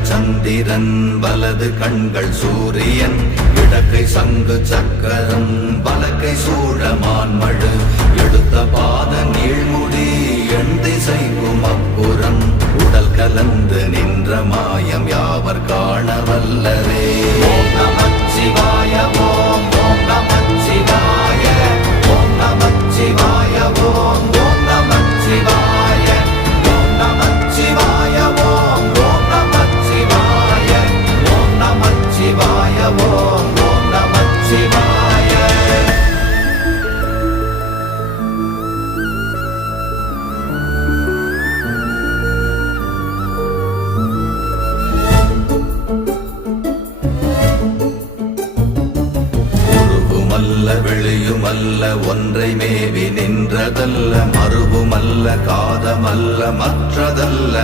இடங்கள் சந்திரன் வலது கண்கள் சூரியன் இடக்கை சங்கு சக்கரம் வலக்கை சூழமான்மழு எடுத்த பாத நீழ்முடி எண் திசைக்கும் அப்புறம் உடல் கலந்து நின்ற மாயம் யாவர் காண வல்லரே. ஓம் நமச்சிவாய ஓம் ஓம் நமச்சிவாய ஓம் நமச்சிவாய ஓம் ஓம் நமச்சிவாய ஓம் நமச்சிவாய ஓம் ஓம் நமச்சிவாய ஓம் நமச்சிவாய ஓம் ஓம் நமச்சிவாய. வெளியுமல்ல ஒன்றை மேவி நின்றதல்ல மறுவுமல்ல காதமல்ல மற்றதல்ல